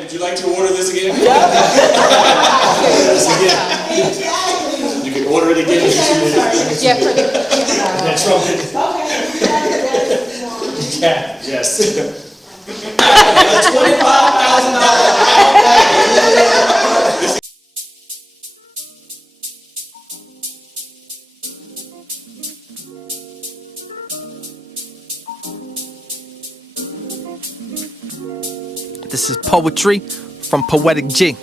man, would you like to order this again? You can order it again. Yeah, for the That's right. Yeah, yes. $25,000. This is poetry from Poetic G.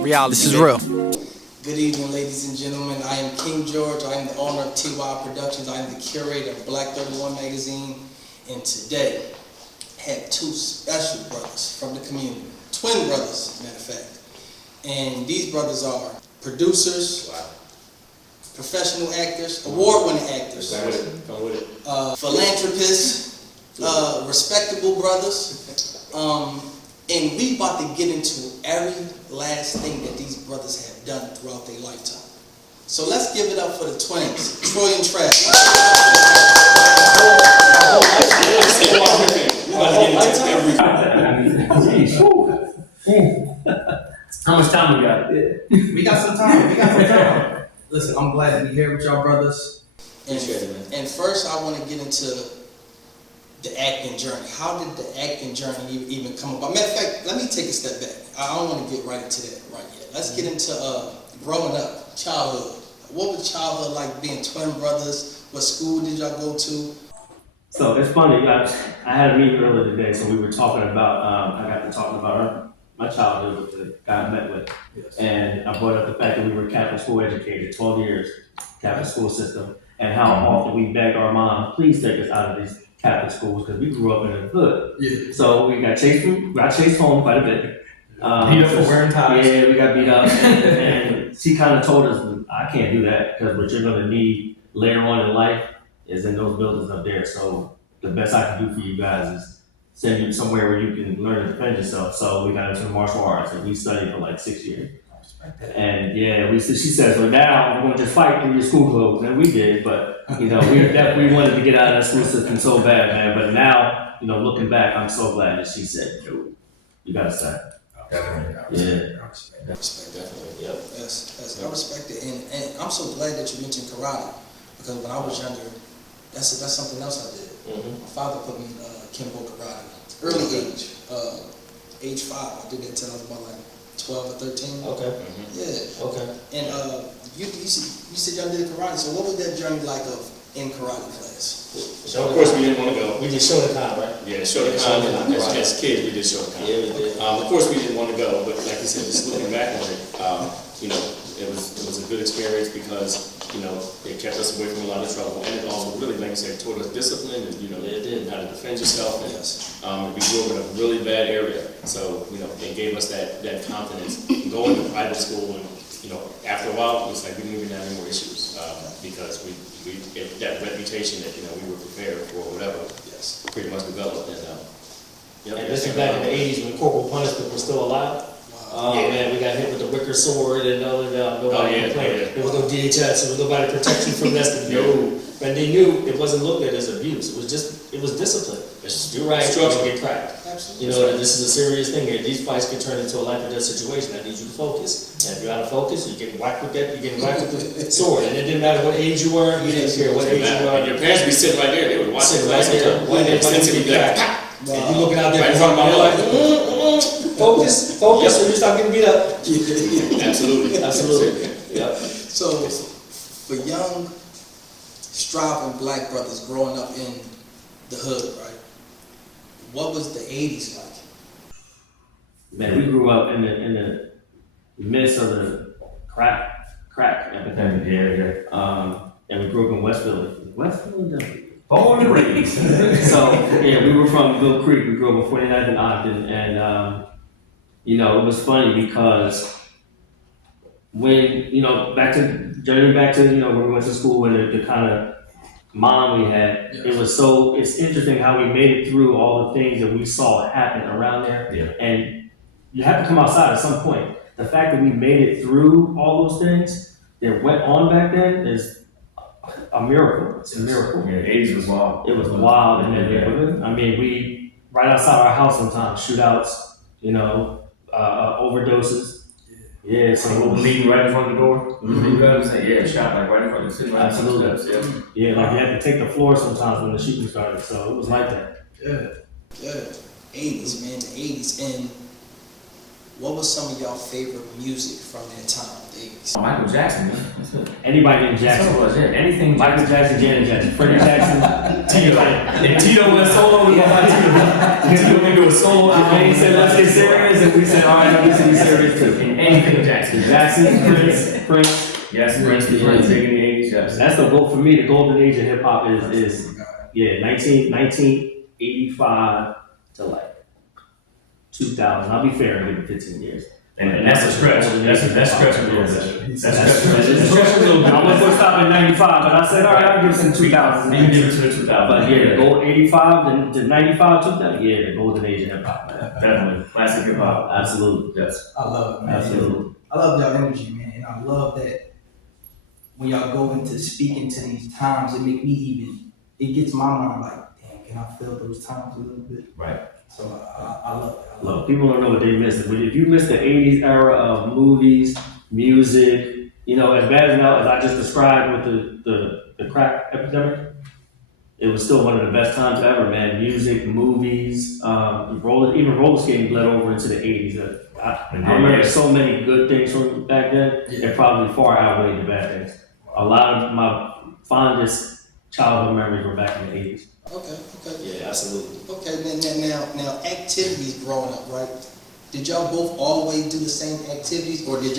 Reality. This is real. Good evening, ladies and gentlemen. I am King George. I am the owner of T.Y.I Productions. I am the curator of BLK31 magazine. And today, I have two special brothers from the community. Twin brothers, matter of fact. And these brothers are producers, professional actors, award-winning actors, philanthropists, respectable brothers. And we about to get into every last thing that these brothers have done throughout their lifetime. So let's give it up for the twins, Troy and Travis. How much time we got? We got some time. Listen, I'm glad to be here with y'all brothers. And first I want to get into the acting journey. How did the acting journey even come about? Matter of fact, let me take a step back. I don't want to get right into that right yet. Let's get into growing up, childhood. What was childhood like being twin brothers? What school did y'all go to? So it's funny, I had a meeting earlier today, so we were talking about, I got to talking about my childhood with the guy I met with. Yes. And I brought up the fact that we were Catholic school educated, 12 years, Catholic school system, and how often we begged our mom, please take us out of these Catholic schools, because we grew up in the hood. Yeah. So we got chased home quite a bit. Beat up for wearing ties. Yeah, we got beat up. and she kind of told us, I can't do that, because what you're going to need later on in life is in those buildings up there. So the best I can do for you guys is send you somewhere where you can learn to defend yourself. So we got into the martial arts, and we studied for like 6 years. And yeah, she says, well, now we're going to just fight through your school clothes. And we did, but you know, we wanted to get out of that school system so bad, man. But now, you know, looking back, I'm so glad that she said, no, you got to start. Definitely. Yeah. I respect definitely. Yep. Yes, I respect it. And I'm so glad that you mentioned karate, because when I was younger, that's something else I did. Mm-hmm. My father put me in Kimbo karate. Early age. Age 5. I did that until I was about like 12 or 13. Okay. Mm-hmm. Yeah. Okay. And you said y'all did karate, so what was that journey like in karate class? So of course we didn't want to go. We did Shotokan, right? Yeah, Shotokan. As kids we did Shotokan. Yeah, we did. Of course we didn't want to go, but like you said, just looking back on it, you know, it was a good experience because, you know, it kept us away from a lot of trouble, and it also really, like you said, taught us discipline and, you know, how to defend yourself. And we grew up in a really bad area, so, you know, it gave us that confidence going to private school. And, you know, after a while, it was like we didn't even have any more issues because that reputation that, you know, we were prepared for whatever, pretty much developed. And this is back in the 80s when corporal punishment was still alive. Oh man, we got hit with the wicker sword and nobody complained. There was no DHS, there was nobody protect you from this. No. And they knew it wasn't looked at as abuse. It was discipline. You're right, you're gonna get cracked. Absolutely. You know, this is a serious thing here. These fights can turn into a life or death situation. I need you to focus. And if you're out of focus, you're getting whacked with that, you're getting whacked with the sword. And it didn't matter what age you were, you didn't care what age you were. And your parents would be sitting right there, they would watch it right there. And you looking out there in front of my like, focus, or you start getting beat up. Absolutely. Yep. So, for young, striving black brothers growing up in the hood, right? What was the 80s like? Man, we grew up in the midst of the crack epidemic. And we grew up in West Philadelphia. Born and raised. So, yeah, we were from Mill Creek. We grew up in 49th and Ogden. And, you know, it was funny because when, you know, journey back to, you know, when we went to school and the kind of mom we had, it's interesting how we made it through all the things that we saw happen around there. Yeah. And you have to come outside at some point. The fact that we made it through all those things that went on back then is a miracle. It's a miracle. Yeah, the 80s was wild. It was wild in that neighborhood. I mean, we right outside our house sometimes, shootouts, overdoses. Yeah, so People bleeding right in front of the door. Mhm. Yeah, shot like right in front of the city. Absolutely. Yeah. Like you had to take the floor sometimes when the shooting started, so it was like that. Yeah. 80s, man, the 80s. And what was some of y'all favorite music from that time, the 80s? Michael Jackson, man. Anybody in Jackson. That's what it was, yeah. Anything Michael Jackson, Janet Jackson, Freddie Jackson, Tito. If Tito went solo, we gonna buy Tito. Tito can do a solo album. And he said, let's get serious, and we said, all right, let's get serious too. Anything Jackson. Jackson, Prince. Yes, Prince big in the 80s, yes. That's the vote for me. The golden age of hip hop is 1985 to like 2000. I'll be fair and give it 15 years. And that's a stretch. That's stretch a little bit. That's stretch a little bit. I was gonna stop at 95, but I said, all right, I'll give it some 2000. You can give it to the 2000. But yeah, the gold 85 then to 95, 2000. Yeah, the golden age of hip hop. Definitely. Classic hip hop. Absolutely. Yes. I love it, man. Absolutely. I love y'all energy, man, and I love that when y'all go into speaking to these times, it gets my mind like, damn, can I feel those times a little bit? Right. So I love it. Look, people don't know what they missed. But if you missed the 80s era of movies, music, as bad as I just described with the crack epidemic, it was still one of the best times ever, man. Music, movies, even roller skating bled over into the 80s. I remember so many good things from back then, it probably far outweighed the bad things. A lot of my fondest childhood memories were back in the 80s. Okay. Yeah, absolutely. Okay, now activities growing up, right? Did y'all both always do the same activities, or did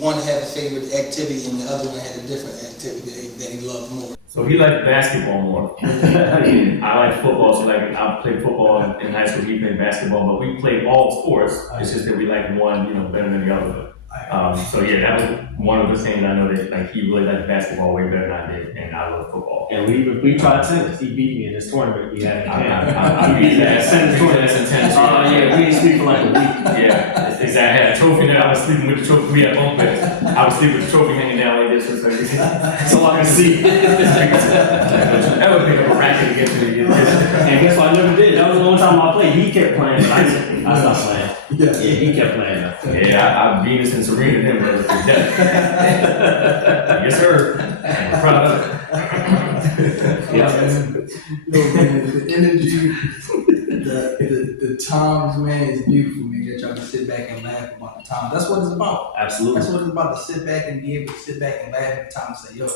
one have a favorite activity and the other one had a different activity that he loved more? So he liked basketball more. I like football, so I played football in high school. He played basketball, but we played all sports. It's just that we liked one, better than the other. So yeah, that was one of the things I know that he really liked basketball way better than I did, and I love football. And we tried tennis. He beat me in this tournament we had in camp. I beat that tennis tournament in tennis. Yeah, we didn't sleep for like a week. Yeah, exactly. I had a trophy that I was sleeping with the trophy. We had bunk beds. I was sleeping with the trophy hanging down like this, so I can see. That would pick up a racket to get to the. And guess what? I never did. That was the only time I played. He kept playing. I stopped playing. Yeah, he kept playing. Yeah, I Venus and Serena him to death. Yes, sir. I'm proud of it. Yeah, man. The energy, the times, man, is beautiful, man. That y'all can sit back and laugh about the time. That's what it's about. Absolutely. That's what it's about, to sit back and be able to sit back and laugh at the time and say, yo.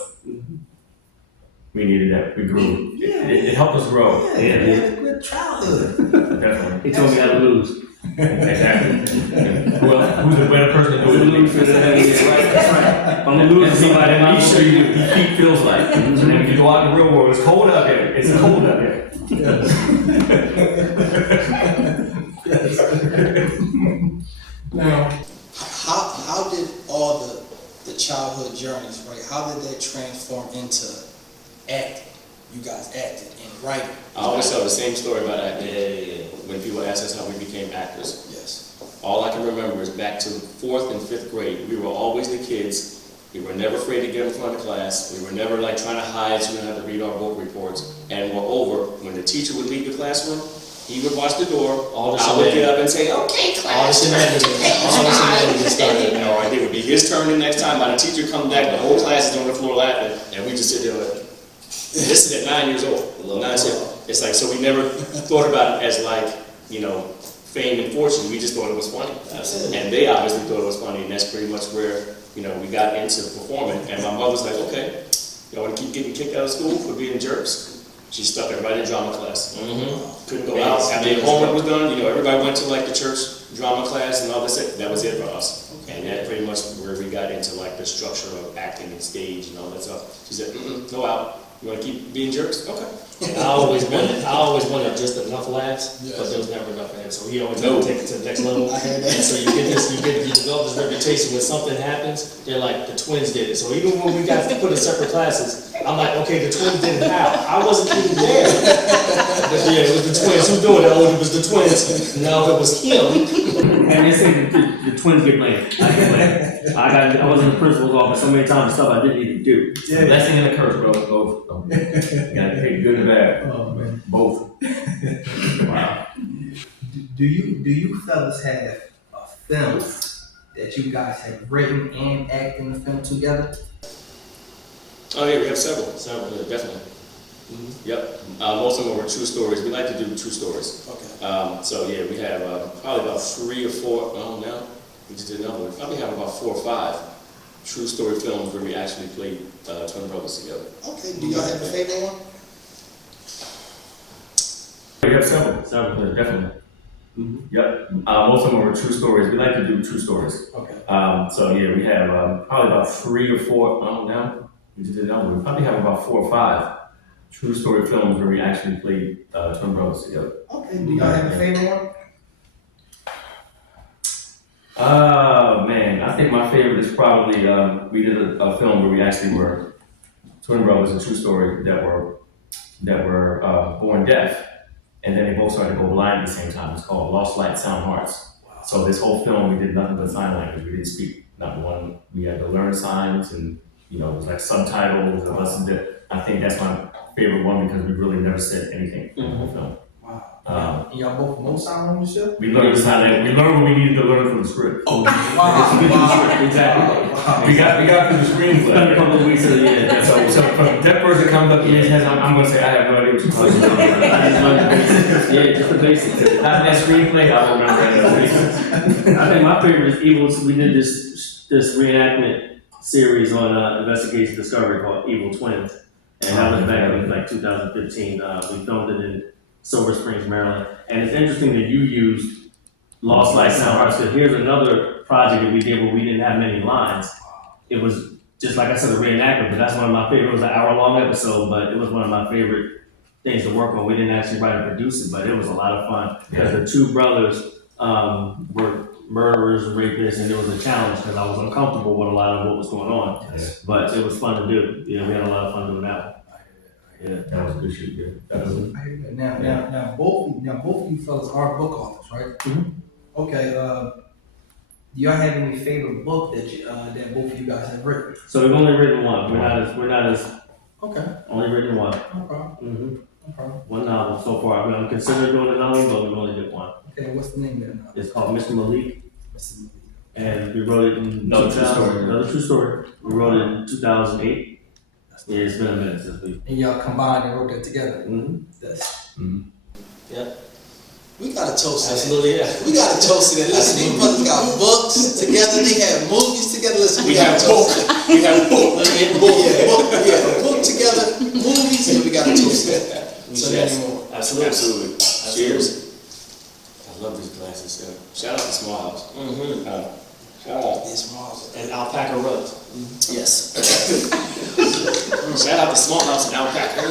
We needed that. We grew. It helped us grow. Yeah, we had a good childhood. Definitely. He told me how to lose. Exactly. Well, who's the better person to do it? Right. I'm gonna lose to somebody. Let me show you what defeat feels like. And then when you go out in the real world, it's cold out there. It's cold out there. Now, How did all the childhood journeys, right? How did that transform into acting? You guys acted and writing. I always tell the same story about acting. When people ask us how we became actors. Yes. All I can remember is back to 4th and 5th grade. We were always the kids. We were never afraid to get in front of class. We were never like trying to hide so we didn't have to read our book reports. And moreover, when the teacher would leave the classroom, he would watch the door. I would get up and say, "Okay, class." All the shenanigans started. Or it would be his turn the next time. By the teacher come back, the whole class is on the floor laughing, and we just sit there like, this is at 9 years old. It's like, so we never thought about it as like, fame and fortune. We just thought it was funny. And they obviously thought it was funny, and that's pretty much where, we got into performing. And my mother's like, okay, y'all want to keep getting kicked out of school for being jerks? She stuck everybody in drama class. Couldn't go out. After the homework was done, everybody went to like the church drama class and all this. That was it for us. And that pretty much where we got into like the structure of acting and stage and all that stuff. She said, go out. You want to keep being jerks? Okay. I always wanted just enough laughs, but there was never enough laughs. So he always had to take it to the next level. And so you develop this reputation when something happens, they're like, the twins did it. So even when we got put in separate classes, I'm like, okay, the twins did it how? I wasn't even there. But yeah, it was the twins. Who doing it? Oh, it was the twins. No, it was him. And they say the twins get blamed. I get blamed. I was in the principal's office so many times, stuff I didn't even do. Blessing and a curse, bro. Both. You gotta take good and bad. oh man. Both. Wow. Do you fellas have a film that you guys have written and act in the film together? Oh yeah, we have several, yeah, definitely. Yep. Most of them were true stories. We like to do true stories. Okay. So yeah, we have probably about 3 or 4. Oh, now we just did another one. We probably have about 4 or 5 true story films where we actually played twin brothers together. Okay. Do y'all have a favorite one? We have several, yeah, definitely. Yep. Most of them were true stories. We like to do true stories. Okay. So yeah, we have probably about 3 or 4. Oh, now we just did another one. We probably have about 4 or 5 true story films where we actually played twin brothers together. Okay. Do y'all have a favorite one? Oh man, I think my favorite is probably we did a film where we actually were twin brothers, a true story that were born deaf, and then they both started to go blind at the same time. It's called Lost Light, Sound Hearts. So this whole film we did nothing but sign language. We didn't speak not one. We had to learn signs, and it was like subtitles and lessons. I think that's my favorite one because we really never said anything in the whole film. Wow. And y'all both know sign language yourself? We learned sign language. We learned what we needed to learn from the script. Oh, wow. Exactly. Wow. We got through the screenplay. Spent a couple of weeks of the year. So from that person comes up to me and says, I'm going to say, I have no idea what you're talking about. Yeah, just the basics. Not that screenplay, I don't remember any of the basics. I think my favorite is Evil. We did this reenactment series on Investigation Discovery called Evil Twins, and that was back in like 2015. We filmed it in Silver Springs, Maryland, and it's interesting that you used Lost Light, Sound Hearts, because here's another project that we did where we didn't have many lines. It was just like I said, a reenactment, but that's one of my favorite. It was an hour-long episode, but it was one of my favorite things to work on. We didn't actually write and produce it, but it was a lot of fun because the two brothers were murderers and rapists, and it was a challenge because I was uncomfortable with a lot of what was going on. Yes. But it was fun to do. We had a lot of fun doing that one. Yeah, that was a good shoot, yeah. That was I hear that. Now, both of you fellas are book authors, right? Mhm. Okay. Do y'all have any favorite book that that both of you guys have written? So we've only written one. We're not as Okay. only written one. No problem. Mm-hmm. No problem. One novel so far. I mean, I'm considering doing another one, but we've only did one. Okay. What's the name of that novel? It's called Mr. Malik, Mr. Malik. and we wrote it in Another true story. Another true story. We wrote it in 2008. Yeah, it's been a minute since we. And y'all combined and wrote that together. Mm-hmm. That's We got to toast it. Absolutely, yeah. We got to toast it. Listen, these brothers got books together. They have movies together. Listen, We gotta have toast book. it. We have book. Book together, movies, and we got to toast it. So Yes. anymore. Absolutely. Cheers. I love these glasses. Yeah. Shout out to Small House. Mm-hmm. Shout out. It's Mars. And alpaca rugs. Yes. Shout out to Small House and Alpaca.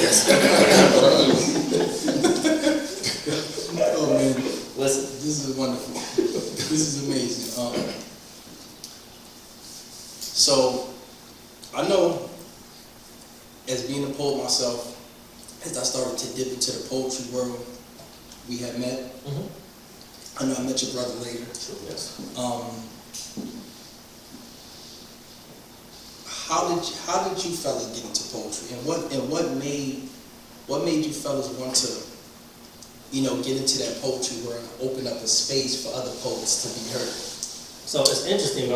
Yes. Oh man, Listen, this is wonderful. This is amazing. So I know, as being a poet myself, as I started to dip into the poetry world, we had met. I know I met your brother later. Yes. How did you fellas get into poetry, and what made you fellas want to, get into that poetry world and open up a space for other poets to be heard? so it's interesting.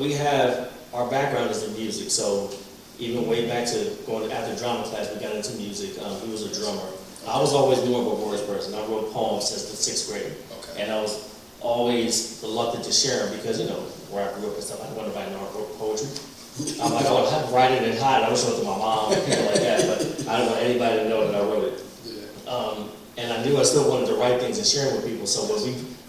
We have our background is in music, so even way back to going after drama class, we got into music. He was a drummer. I was always more of a words person. I wrote poems since the 6th grade, Okay. and I was always reluctant to share them because where I grew up and stuff, I didn't want anybody to know I wrote poetry. I'm like, I would write it and hide it. I would show it to my mom and people like that, but I didn't want anybody to know that I wrote it. And I knew I still wanted to write things and share it with people. So when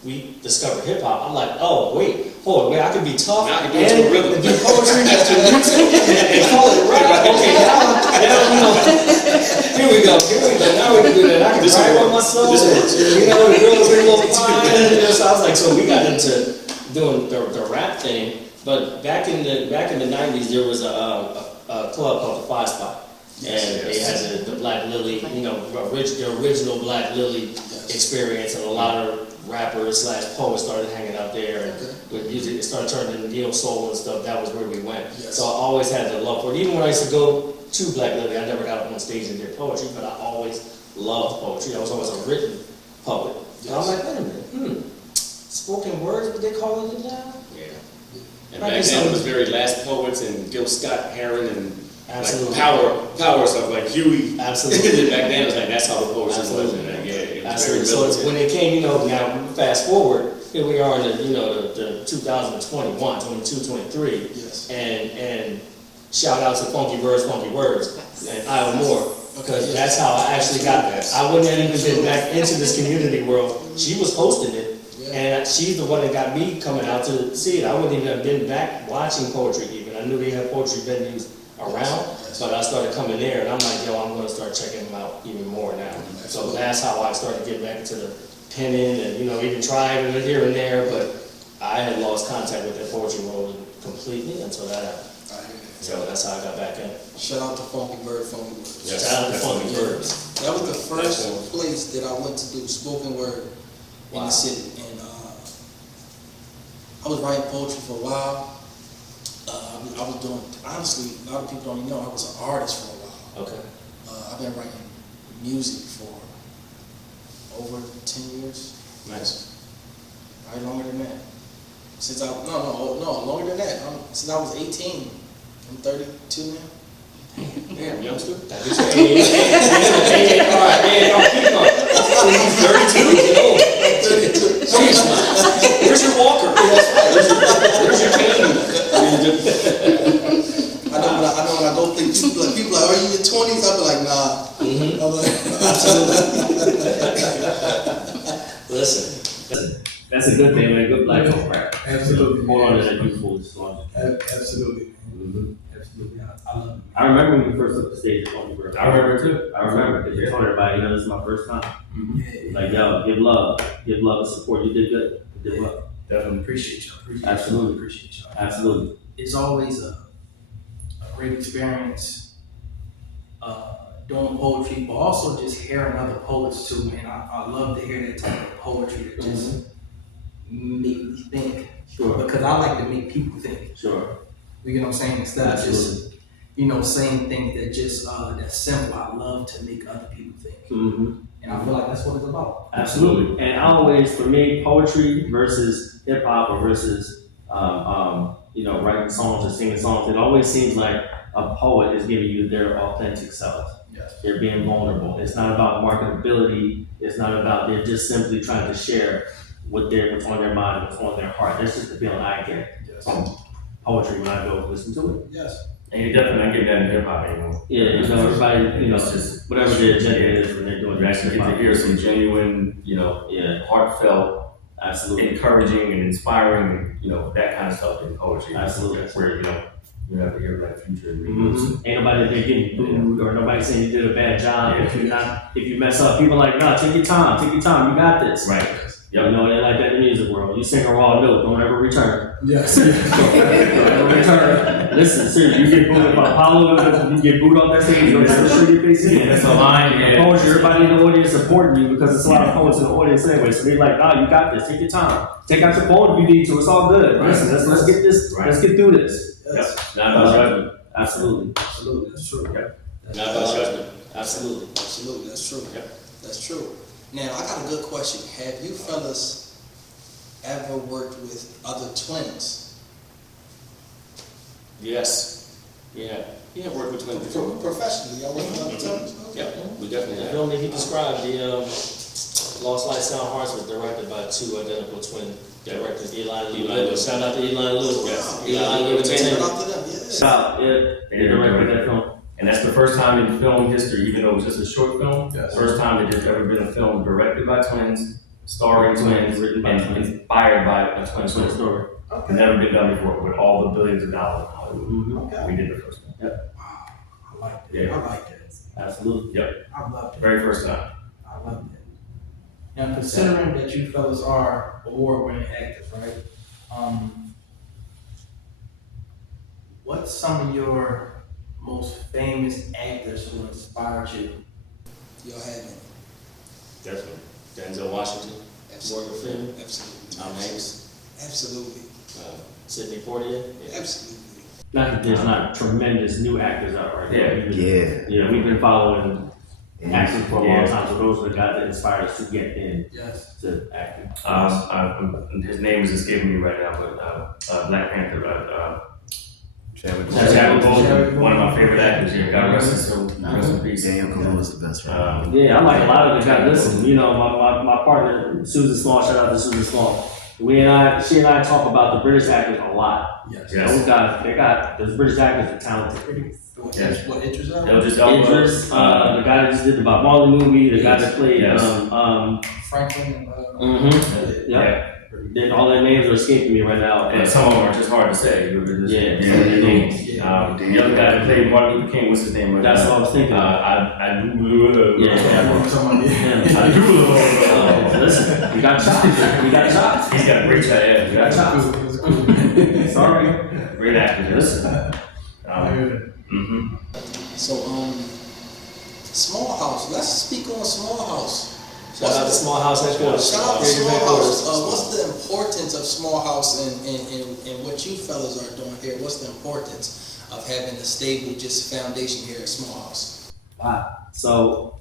we discovered hip hop, I'm like, oh wait, I can be tough Now I can and do it to a rhythm. do poetry and call it rap. Okay, now here we go. Now we can do that. I can write on myself. This works. The girls are a little fine. So I was like, so we got into doing the rap thing. But back in the 90s, there was a club called the Five Spot. And they had the Black Lily, the original Black Lily experience, and a lot of rappers / poets started hanging out there, and with music, it started turning into neo soul and stuff. That was where we went. Yes. So I always had the love for it. Even when I used to go to Black Lily, I never got up on stage and did poetry, but I always loved poetry. I was always a written poet. And I'm like, wait a minute, spoken words, what they calling it now? Yeah. And Might back be then it was something. very last poets and Gil Scott Heron and Absolutely. like power stuff like Huey. Absolutely. Back then it was like that's how the poetry was. Absolutely. And yeah, it was Absolutely. very So it's militant. when it came, now fast forward, here we are in the 2021, 22, 23. Yes. And shout out to Funky Words and Iowa Moore. Because that's how I actually got there. I wouldn't have even been back into this community world. She was hosting it, and she's the one that got me coming out to see it. I wouldn't even have been back watching poetry even. I knew they had poetry venues around, but I started coming there, and I'm like, yo, I'm going to start checking them out even more now. So that's how I started getting back into the penning and, even trying it here and there, but I had lost contact with that poetry world completely until that happened. So that's how I got back in. Shout out to Funky Words. Yes, Shout out to definitely. Funky Words. That was the first place that I went to do spoken word in the city, and I was writing poetry for a while. I was doing, honestly, a lot of people don't even know, I was an artist for a while. Okay. I've been writing music for over 10 years. Nice. Right, longer than that. No, longer than that. Since I was 18. I'm 32 now. Damn, youngster. All right, keep going. 32? Where's your walker? Where's your cane? I know when I go play, people like, are you in your 20s? I'll be like, nah. I'm like, Listen, that's a good thing, man. Good life on crack. Absolutely. More on that youthful song. Absolutely. Absolutely. I love it. I remember when we first took the stage at Funky Words. I remember too. I remember because you told everybody, this is my first time. Yeah. Like, yo, give love and support. You did good. You did well. Definitely. Appreciate y'all. Absolutely. Appreciate y'all. Absolutely. It's always a great experience doing poetry, but also just hearing other poets too, man. I love to hear that type of poetry that just make me think. Sure. Because I like to make people think. Sure. You get what I'm saying? Instead of Absolutely. just, saying things that just that's simple. I love to make other people think. Mm-hmm. And I feel like that's what it's about. Absolutely. And I always, for me, poetry versus hip hop or versus, writing songs or singing songs, it always seems like a poet is giving you their authentic self. Yes. They're being vulnerable. It's not about marketability. It's not about, they're just simply trying to share what's on their mind, what's on their heart. That's just the feeling I get Yes. from poetry when I go listen to it. Yes. And you definitely not getting that in hip hop anymore. Yeah, everybody, It's just whatever their agenda is when they're doing you actually get to hear some genuine, Yeah, heartfelt, absolutely. encouraging and inspiring, that kind of stuff in poetry. Absolutely. That's where, you have to hear like Future and Mm-hmm. Ain't nobody there getting booed or nobody saying you did a bad job. Yeah. If you mess up, people are like, no, take your time, you got this. Right. Yep. They're like that in the music world. You sing a raw note, don't ever return. Yes. Don't ever return. Listen, seriously, you get booed by Apollo, you get booed off that stage, you don't ever show your face again. That's a line, yeah. Poetry, everybody in the audience supporting you because there's a lot of poets in the audience anyway. So they're like, nah, you got this, take your time. Take out your phone if you need to, it's all good. Right. Listen, let's get this, Right. let's get through this. Yes. Not about judgment. Absolutely. Absolutely. That's true. Yep. Not about judgment. Absolutely. absolutely, that's true. Yep. That's true. Now, I got a good question. Have you fellas ever worked with other twins? Yes. Yeah. Yeah, work with twins before. Professionally, y'all work with other twins? Yeah, we definitely The have. film that he described, the Lost Light Sound Hearts, was directed by two identical twin directors, Eli and Lou. Eli and Lou. Shout out to Eli and Lou. Yes. Eli and Lou Shout Entertainment. out to them, yeah. Shout, yeah, they directed that film. And that's the first time in film history, even though it was just a short film, Yes. first time that there's ever been a film directed by twins, starring twins, Written by and twins. inspired by a twin Twin story. story. It's never been done before with all the billions of dollars in Hollywood. Mm-hmm. Okay. We did the first one. I like that. Yeah. I like that. Absolutely. I love that. Very first time. I love that. Now, considering that you fellas are award-winning actors, right? What's some of your most famous actors who inspired you? Y'all have it. Definitely. Denzel Washington, Morgan Freeman, Absolutely. Tom Hanks, Absolutely. Sidney Poitier. Absolutely. Not that there's not tremendous new actors out right now. Yeah. Yeah, we've been following acting for a long time. So those are the guys that inspired us to get in Yes. to acting. His name is escaping me right now, but Black Panther. Chadwick Chadwick Boseman, one of my favorite actors here. God rest his soul. Rest in peace. Daniel Kaluuya's the best, right? Yeah, I like a lot of the guys. Listen, you know, my partner Susan Small. Shout out to Susan Small. She and I talk about the British actors a lot. Yes. Those guys, those British actors are talented. Yes. What Idris Elba? They'll just Idris, the guy that just did the Bob Marley movie, the guy that played, Franklin. yeah. Then all their names are escaping me right now. And some of them are just hard to say. Yeah. Their names. The other guy that played Martin Luther King, what's his name? That's what I was thinking. I do. Listen, we got chops. We got chops. He's got a great shot. We got chops. Sorry. Great actor. Listen. So, Small House. Let's speak on Small House. Shout out to Small House Headquarters. Shout out to Small House. What's the importance of Small House and what you fellas are doing here? What's the importance of having a stable, just foundation here at Small House? Wow. So,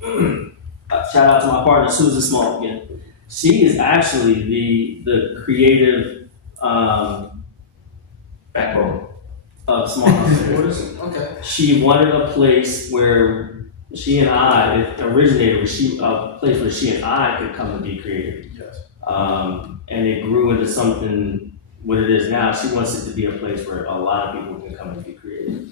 shout out to my partner Susan Small again. She is actually the creative backbone of Small House Headquarters. Okay. She wanted a place where she and I, it originated with a place where she and I could come and be creative. Yes. And it grew into something, what it is now. She wants it to be a place where a lot of people can come and be creative.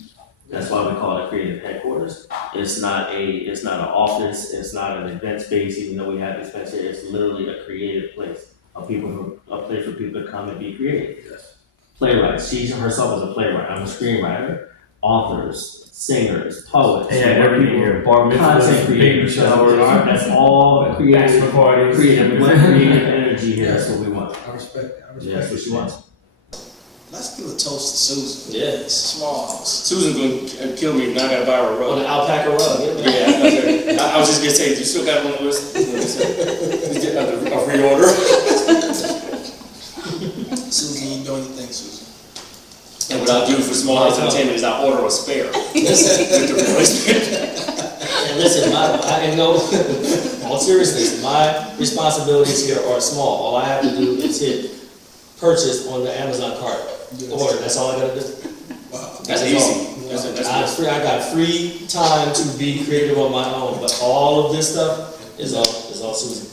That's why we call it creative headquarters. It's not an office, it's not an event space, even though we have events here. It's literally a creative place, a place for people to come and be creative. Yes. Playwrights. She herself is a playwright. I'm a screenwriter. Authors, singers, poets. Everything here. Bar Content mitzvahs, baby creators. showers. That's all creative. Parties. Creative energy here. That's what we want. I respect that. Yeah, that's what she wants. Let's give a toast to Susan. Yeah. Small House. Susan's gonna kill me, now I gotta buy her a On rug. the alpaca rug. Yeah, I was just gonna say, you still got it on the list? A reorder? Susan, you doing your thing, Susan. And what I'll do for Small House Entertainment is I'll order a spare. With the replacement. And listen, all seriousness, my responsibilities here are small. All I have to do is hit purchase on the Amazon cart. Order, that's all I gotta do. Wow. That's easy. I got free time to be creative on my own, but all of this stuff is all Susan.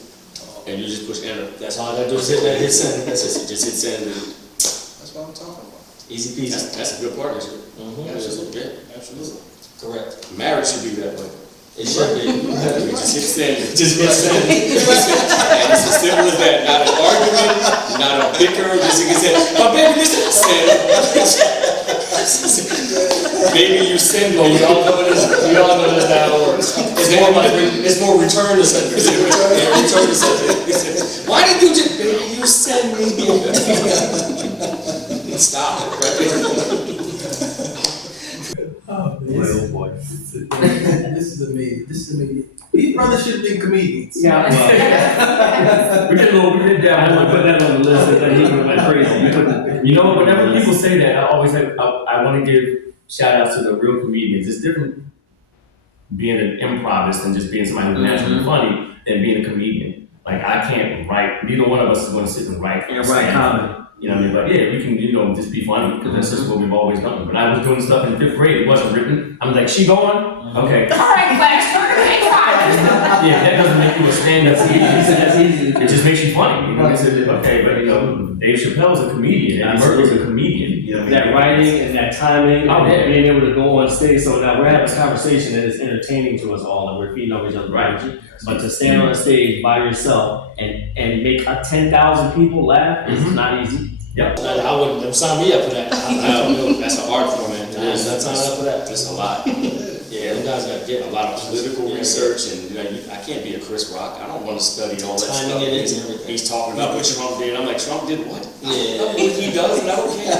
And you just push enter. That's all I gotta do is hit send. That's it. Just hit send. That's what I'm talking about. Easy peasy. That's a good partnership. Absolutely. Yeah, absolutely. Correct. Marriage should be that way. It should be. You just hit send. Just hit send. And it's as simple as that. Not an argument, not a bicker. Just like I said, oh baby, listen, send. Maybe you send me. We all know that's how it works. It's more return to sender. Yeah, return to sender. Why did you just, baby, you send me? Stop it, right there. Oh, Oh boy. This is amazing. These brothers should have been comedians. Yeah, We did that. I would put that on the list and then he went crazy. You know, whenever people say that, I always I want to give shout outs to the real comedians. It's different being an improvist and just being somebody who's naturally funny than being a comedian. Like I can't write. Neither one of us is going to sit and write. Write comedy. You know what I mean? But yeah, we can, just be funny because that's just what we've always done. But I was doing stuff in 5th grade. It wasn't written. I'm like, she going? Okay. All right, class, we're gonna make fire. Yeah, that doesn't make you a stand-up comedian. That's easy. It just makes you funny. You know, okay, but Dave Chappelle's a comedian. Eddie Murphy's a comedian. You know, that writing and that timing, Oh, yeah. being able to go on stage. So now we're having a conversation that is entertaining to us all, and we're feeding off each other's energy. But to stand on a stage by yourself and make 10,000 people laugh is not easy. Yep. I wouldn't sign me up for that. That's an art form, man. I'm not signing up for that. That's a lot. Yeah, you guys got to get a lot of political research, and I can't be a Chris Rock. I don't want to study all that Timing stuff. it into everything. He's talking about what Trump did. I'm like, Trump did what? Yeah. I don't know what he does, and I don't care.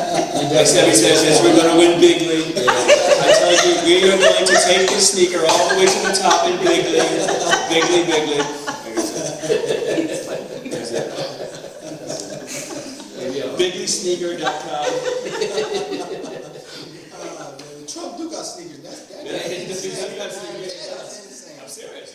Except he says we're going to win bigly. I tell you, we are going to take this sneaker all the way to the top in bigly. Bigly. BiglySneaker.com. Trump do got sneakers. That's Yeah, he does got sneakers. That's insane. I'm serious.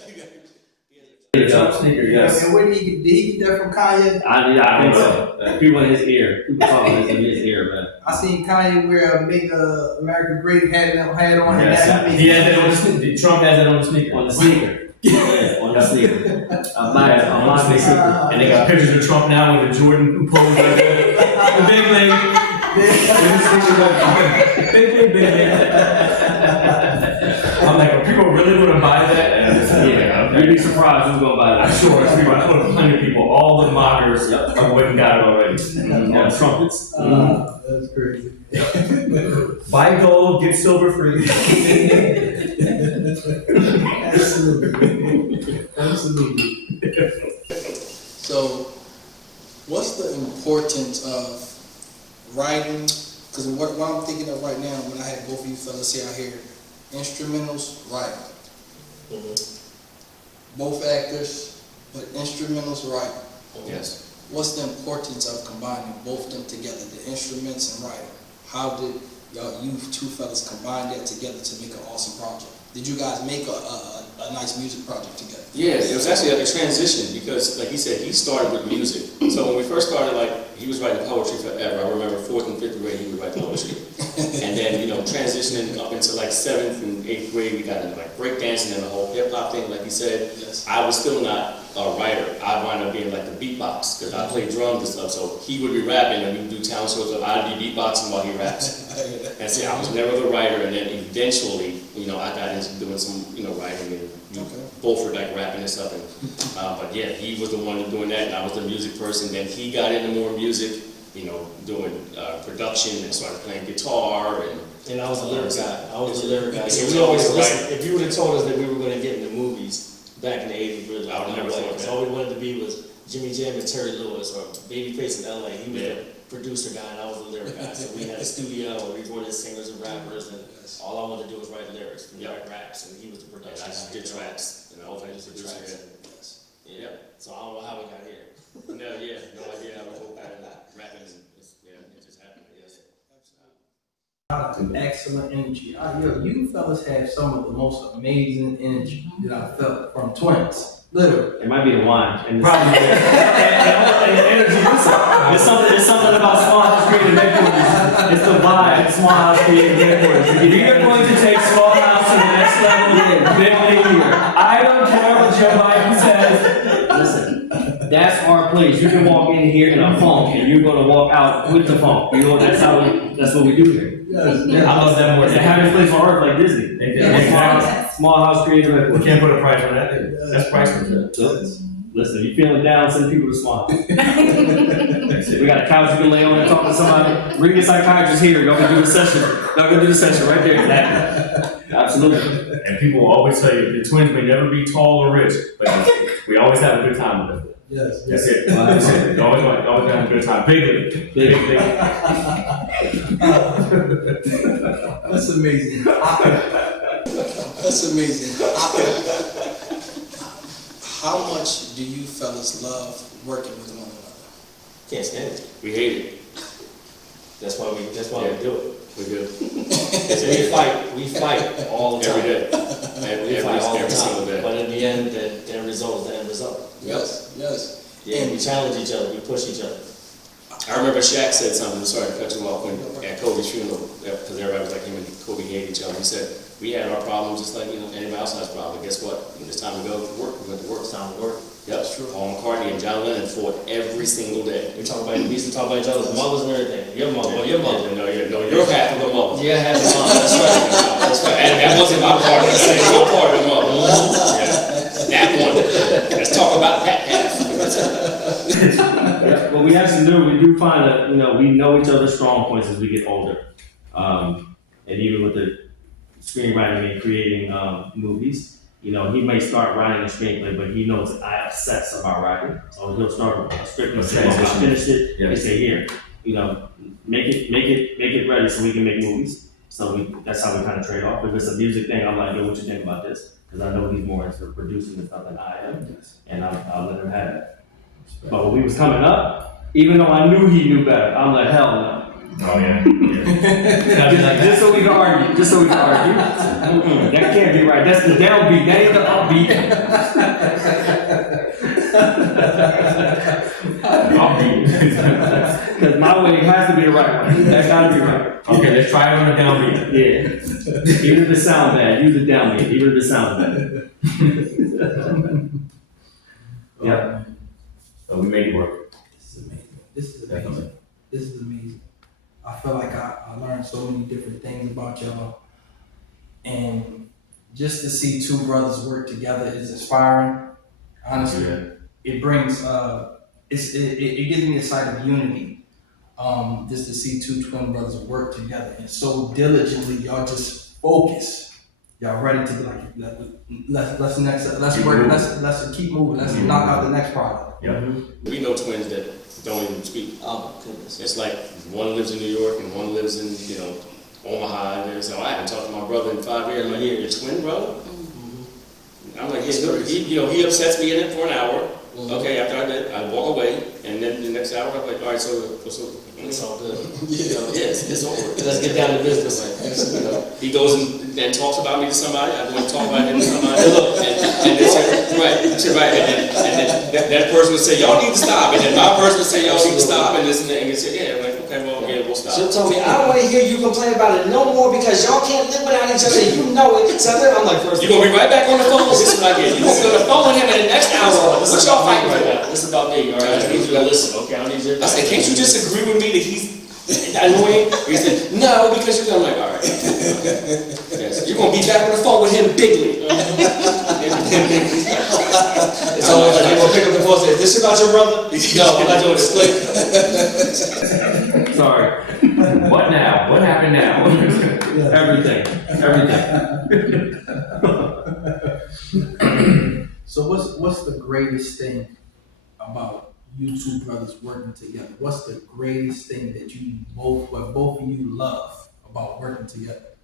The Trump sneaker, yes. And where did he get that from Kanye? I think so. People in his ear. People talking in his ear, man. I seen Kanye wear a Make America Great hat on. Yes, he had that on the sneaker. Trump has that on the sneaker. On the sneaker. Yeah, on the sneaker. I'm not sneaker. And they got pictures of Trump now with a Jordan pose right there. The big leg. I'm like, are people really going to buy that? Yeah, you'd be surprised who's going to buy that. I'm sure it's people. I told plenty of people, all the mockers went and got it already. On trumpets. That's crazy. Buy gold, get silver free. Absolutely. So, what's the importance of writing? Because what I'm thinking of right now, when I had both of you fellas here, I hear instrumentals, writing. Both actors, but instrumentals, writing. Yes. What's the importance of combining both of them together, the instruments and writing? How did you two fellas combine that together to make an awesome project? Did you guys make a nice music project together? Yeah, it was actually like a transition because, like he said, he started with music. So when we first started, like, he was writing poetry forever. I remember 4th and 5th grade, he would write poetry. And then, transitioning up into like 7th and 8th grade, we got into like breakdancing and the whole hip-hop thing, like he said. Yes. I was still not a writer. I wound up being like the beatbox because I played drums and stuff. So he would be rapping and we would do town shows, so I'd be beatboxing while he raps. And see, I was never the writer, and then eventually, I got into doing some, writing, and both were like rapping and stuff. And, but yeah, he was the one doing that, and I was the music person. Then he got into more music, doing production and started playing guitar. And I was the lyric guy. So we always listen. If you would have told us that we were going to get into movies back in the 80s, really, I would never thought that. All we wanted to be was Jimmy Jam and Terry Lewis or Babyface in L.A. He was the producer guy and I was the lyric guy. So we had a studio and we recorded singers and rappers, and all I wanted to do was write lyrics and write raps, and he was the production. I just did tracks, and all I just did tracks. Yeah. So I don't know how we got here. No idea how we go back and rapping. It just happened. Yes. Excellent energy. You fellas have some of the most amazing energy that I felt from twins. Literally. It might be the wine. And Probably. and the energy. It's something about Small House Creative Headquarters. It's the vibe. Small House Creative Headquarters. We are going to take Small House to the next level here. I don't care what Joe Biden says. Listen, that's our place. You can walk in here in a funk, and you're going to walk out with the funk. That's what we do here. Yes. I love that more. It's the happiest place on earth, like Disney. Small House Creative We Headquarters. can't put a price on that. That's priceless. Listen, if you're feeling down, send people to Small. We got a couch you can lay on and talk to somebody. Bring your psychiatrist here. Y'all can do the session. Y'all can do the session right there. Exactly. Absolutely. And people will always tell you the twins may never be tall or rich, but we always have a good time with them. Yes. That's it. That's it. Always have a good time. Big. That's amazing. That's amazing. How much do you fellas love working with one another? Can't stand it. We hate it. That's why we do it. We do. We fight all the time. Every day. We fight all the every single time. day. But in the end, the end result is the end result. Yes. Yeah, we challenge each other, we push each other. I remember Shaq said something, sorry to cut you off, when at Kobe's funeral, because everybody was like him and Kobe hate each other. He said, we had our problems just like anybody else has problems. But guess what? When it's time to go to work, we went to work. It's time to work. Yep, that's true. Paul McCartney and John Lennon fought every single day. We used to talk about each other's mothers and everything. Your mother, your mother. No, you're half of the mother. Yeah, half the mother. That's right. That's right. And that wasn't my part of the same. Your part of the mother. Yeah. That one. Let's talk about that half. What we actually do, we do find that, we know each other's strong points as we get older. And even with the screenwriting and creating movies, he may start writing a screenplay, but he knows that I obsess about writing. So he'll start a script and say, I finished it. They say, here, make it ready so we can make movies. So that's how we kind of trade off. If it's a music thing, I'm like, yo, what you think about this? Because I know he's more into producing and stuff than I am, and I'll let him have it. But when we was coming up, even though I knew he knew better, I'm like, hell no. Oh yeah. Just so we can argue. That can't be right. That's the downbeat. That ain't the upbeat. I'll be. Because my way has to be the right way. That gotta be right. Okay, let's try it on a downbeat. Yeah. Even if it sounds bad, use the downbeat. Even if it sounds bad. Yep. So we made it work. This is amazing. This is Definitely. amazing. This is amazing. I feel like I learned so many different things about y'all. And just to see two brothers work together is inspiring. Honestly, Yeah. it brings, it gives me a sight of unity. Just to see two twin brothers work together and so diligently, y'all just focus. Y'all ready to be like, let's keep moving. Let's knock out the next product. Yep. We know twins that don't even speak. Oh, goodness. It's like one lives in New York and one lives in, Omaha. And so I haven't talked to my brother in 5 years. I'm like, yeah, your twin brother? I'm like, he upsets me in it for an hour. Okay, after I did, I walk away, and then the next hour I'm like, all right, so It's all good. yes, it's over. Let's get down to business. He goes and talks about me to somebody. I go and talk about him to somebody. and they say, right, and then that person would say, y'all need to stop, and then my person would say, y'all need to stop, and this and that, and they say, yeah, I'm like, okay, well, yeah, we'll stop. She'll tell me, I don't want to hear you complain about it no more because y'all can't live without each other. You know it. So then I'm like, first, you're gonna be right back on the phone. This is what I get. You're gonna be on the phone with him in the next hour. What y'all fighting right now? This is about me. All right, I need you to listen. Okay, I need you. I said, can't you just agree with me that he's annoying? He said, no, because you're. I'm like, all right. Yes, you're gonna be back on the phone with him bigly. it's always like, they're gonna pick up the phone and say, this about your brother? No, I'm not doing this. Sorry. What now? What happened now? Everything. So what's the greatest thing about you two brothers working together? What's the greatest thing that both of you love about working together?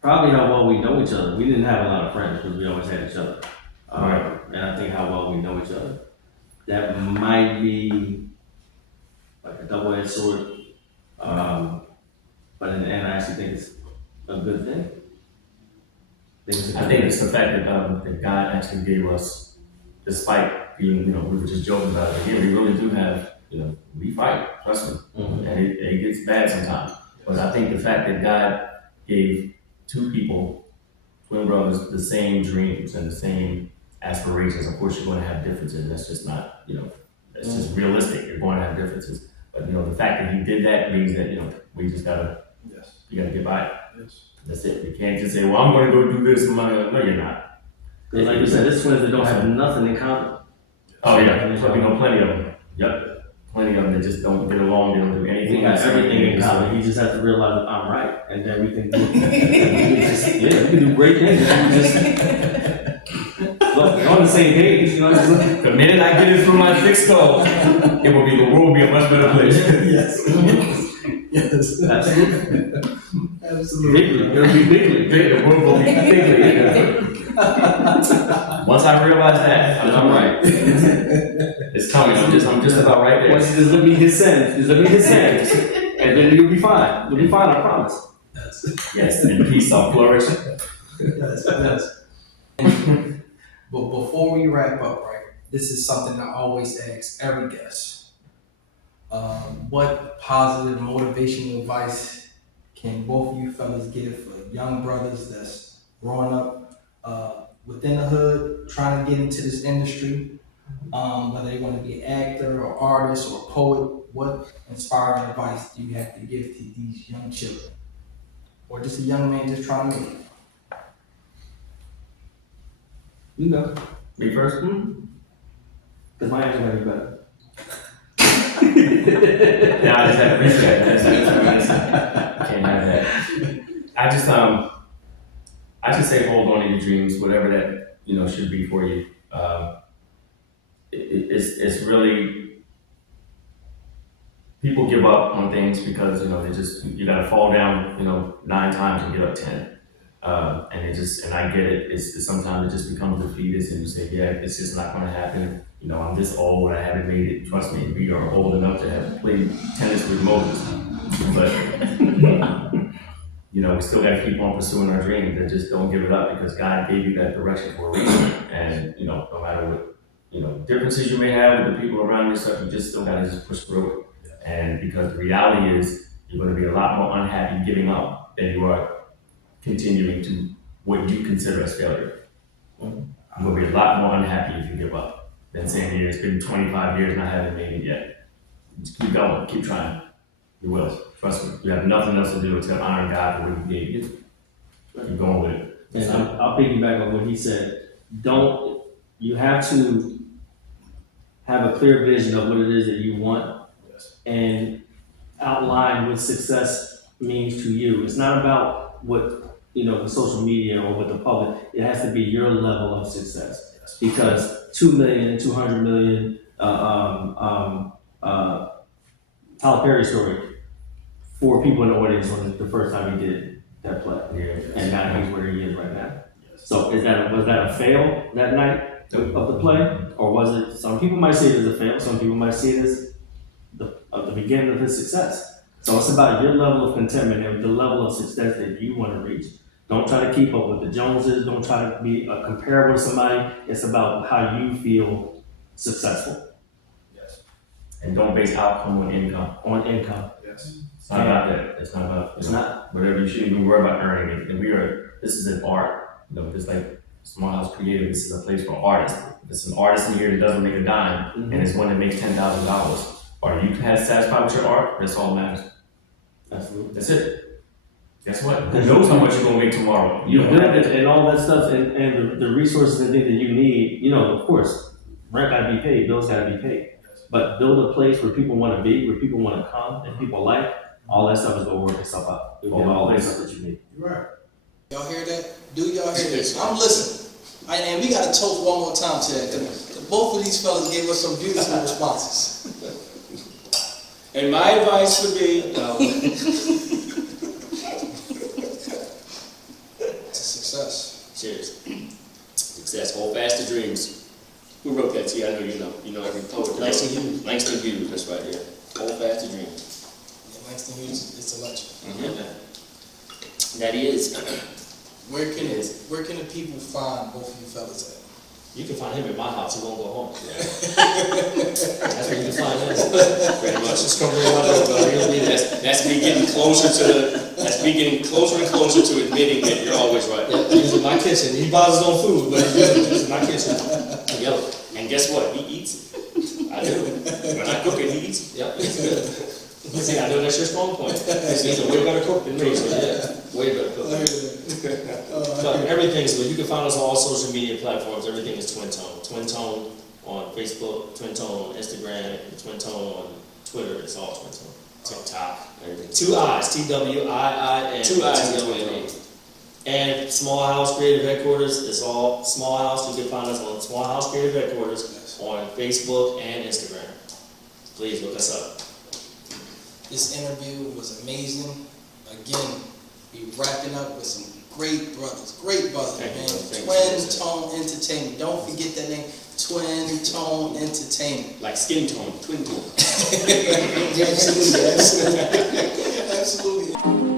Probably how well we know each other. We didn't have a lot of friends because we always had each other. And I think how well we know each other. That might be like a double-edged sword. But in the end, I actually think it's a good thing. I think it's the fact that God actually gave us, despite being, we were just joking about it, but here we really do have, we fight, trust me. And it gets bad sometimes. But I think the fact that God gave two people, twin brothers, the same dreams and the same aspirations. Of course, you're going to have differences. That's just not, that's just realistic. You're going to have differences. But, the fact that he did that means that, we just you gotta get by it. Yes. That's it. You can't just say, well, I'm gonna go do this. No, you're not. Because like you said, there's twins that don't have nothing in common. Oh yeah, plenty of them. Yep. Plenty of them that just don't get along, they don't do anything. We got everything in common. He just has to realize that I'm right. And then we can we can do great things. And we just look, we're on the same page, The minute I get it through my thick skull, the world will be a much better place. Yes. Absolutely. Absolutely. Bigly. It'll be bigly. The world will be bigly. Once I realize that, I'm right. It's coming. I'm just about right there. Once you just let me hit send, and then you'll be fine. You'll be fine, I promise. Yes, and peace shall flourish. Yes. But before we wrap up, right, this is something I always ask every guest. What positive motivational advice can both of you fellas give for young brothers that's growing up within the hood, trying to get into this industry, whether they want to be an actor or artist or poet? What inspiring advice do you have to give to these young children? Or just a young man just trying to make it? You go. Me first? Because my answer might be better. No, I just have to reset. Can't have that. I just say hold on to your dreams, whatever that should be for you. It's really, people give up on things because you gotta fall down 9 times and get up 10. And I get it. It's sometimes it just becomes defeatist, and you say, yeah, it's just not going to happen. I'm this old. I haven't made it. Trust me, we are old enough to have played tennis with Moses. you know, we still got to keep on pursuing our dreams and just don't give it up because God gave you that direction for a reason. And, you know, no matter what, you know, differences you may have with the people around you and stuff, you just still got to just push through it. And because the reality is you're going to be a lot more unhappy giving up than you are continuing to what you consider as failure. You're going to be a lot more unhappy if you give up than saying, yeah, it's been 25 years and I haven't made it yet. Just keep going, keep trying. You will. Trust me. You have nothing else to do except honor God for what He gave you. Keep going with it. And I'll piggyback on what he said. You have to have a clear vision of what it is that you want and outline what success means to you. It's not about what, you know, the social media or what the public, it has to be your level of success. Because 2 million, 200 million, Tyler Perry story, 4 people in the audience when the first time he did that play. And now he's where he is right now. So was that a fail that night of the play? Or was it, some people might see it as a fail, some people might see it as the beginning of his success. So it's about your level of contentment and the level of success that you want to reach. Don't try to keep up with the Joneses, don't try to be comparable to somebody. It's about how you feel successful. And don't base outcome on income. On income. It's not about that. It's not about, It's not. whatever. You shouldn't even worry about earning it. And this is an art. You know, just like Small House Creative, this is a place for artists. There's an artist in here that doesn't make a dime, and it's one that makes $10,000. Are you satisfied with your art? That's all that matters. Absolutely. That's it. Guess what? Who knows how much you're gonna make tomorrow? You build it and all that stuff and the resources and things that you need, you know, of course, rent gotta be paid, bills gotta be paid. But build a place where people wanna be, where people wanna come, and people like, all that stuff is gonna work itself out. You'll get all that stuff that you need. Right. Y'all hear that? Do y'all hear this? I'm listening. And we gotta toast one more time to that. 'Cause both of these fellas gave us some beautiful responses. And my advice would be, Success. cheers. Success, hold fast to dreams. Who wrote that? See, I know you know. You know every poet. Langston Hughes. Langston Hughes, that's right, yeah. Hold fast to dreams. Yeah, Langston Hughes, it's a legend. That is. Where can the people find both of you fellas at? You can find him at my house, he won't go home. That's where you can find him. Pretty much. Just come bring my door, he'll be there. That's me getting closer and closer to admitting that you're always right. Yeah, he's in my kitchen, he buys his own food, but he's in my kitchen. Yep. And guess what? He eats it. I do. When I cook it, he eats it. Yep, he's good. See, I know that's your strong point. He's a way better cook than me, so yeah, way better cook. But everything's good. You can find us on all social media platforms. Everything is TwiinTone. TwiinTone on Facebook, TwiinTone on Instagram, TwiinTone on Twitter. It's all TwiinTone. TikTok, everything. 2 I's, T-W-I-I-N. 2 I's, T-W-I-I-N. And Small House Creative Headquarters. It's all Small House. You can find us on Small House Creative Headquarters on Facebook and Instagram. Please look us up. This interview was amazing. Again, we wrapping up with some great brothers, Thank man. you. TwiinTone Entertainment. Don't forget that name, TwiinTone Entertainment. Like skin tone, twin tone. Absolutely, absolutely.